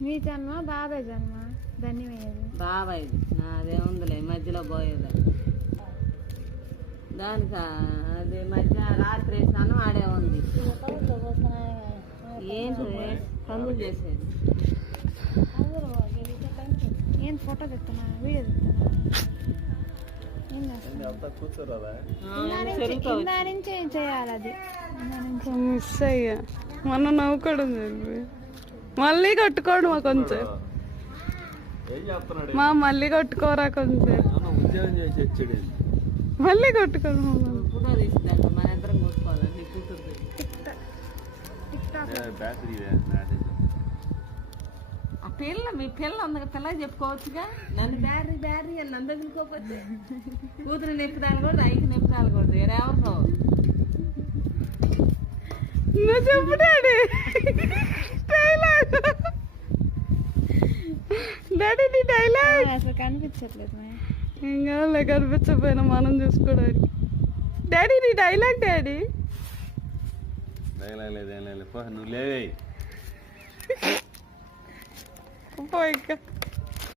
మీ జన్మ బాబాయ్ జన్మ ధన్యమయ్యేది బాబాయ్ నాదేముందిలే మధ్యలో పోయేది దానికి అది మధ్య రాత్రి వేసాను ఆడే ఉంది ఏంటి పనులు చేసేది ఏం ఫోటో తెస్తున్నా వీడియో తెస్తున్నా ఇందా నుంచి చేయాలి అది మిస్ అయ్యా మొన్న నవ్వుకోవడం జరిపి మళ్ళీ కట్టుకోవడం కొంచెం మళ్ళీ కొట్టుకోరా కొంచెం మళ్ళీ కొట్టుకోవడం ఫోటో తీసిందంట మన ఇద్దరం కొట్టుకోవాలి నీ కూతురు ఆ పిల్ల మీ పిల్ల ఉంది పిల్ల చెప్పుకోవచ్చుగా నన్ను బ్యాటరీ అని నన్ను వదులుకోకపోతే కూతురు నొప్పి తాగకూడదు ఐకి నొప్పి తాగకూడదు ఎవరితో నువ్వు చెప్పు డాడీ డైలాగ్ డాడీ నీ డైలాగ్ అసలు కనిపించట్లేదు ఏం కావాలి కనిపించకపోయినా మనం చూసుకోవడానికి డాడీ నీ డైలాగ్ డాడీ లేదు నువ్వు లేవే పోయి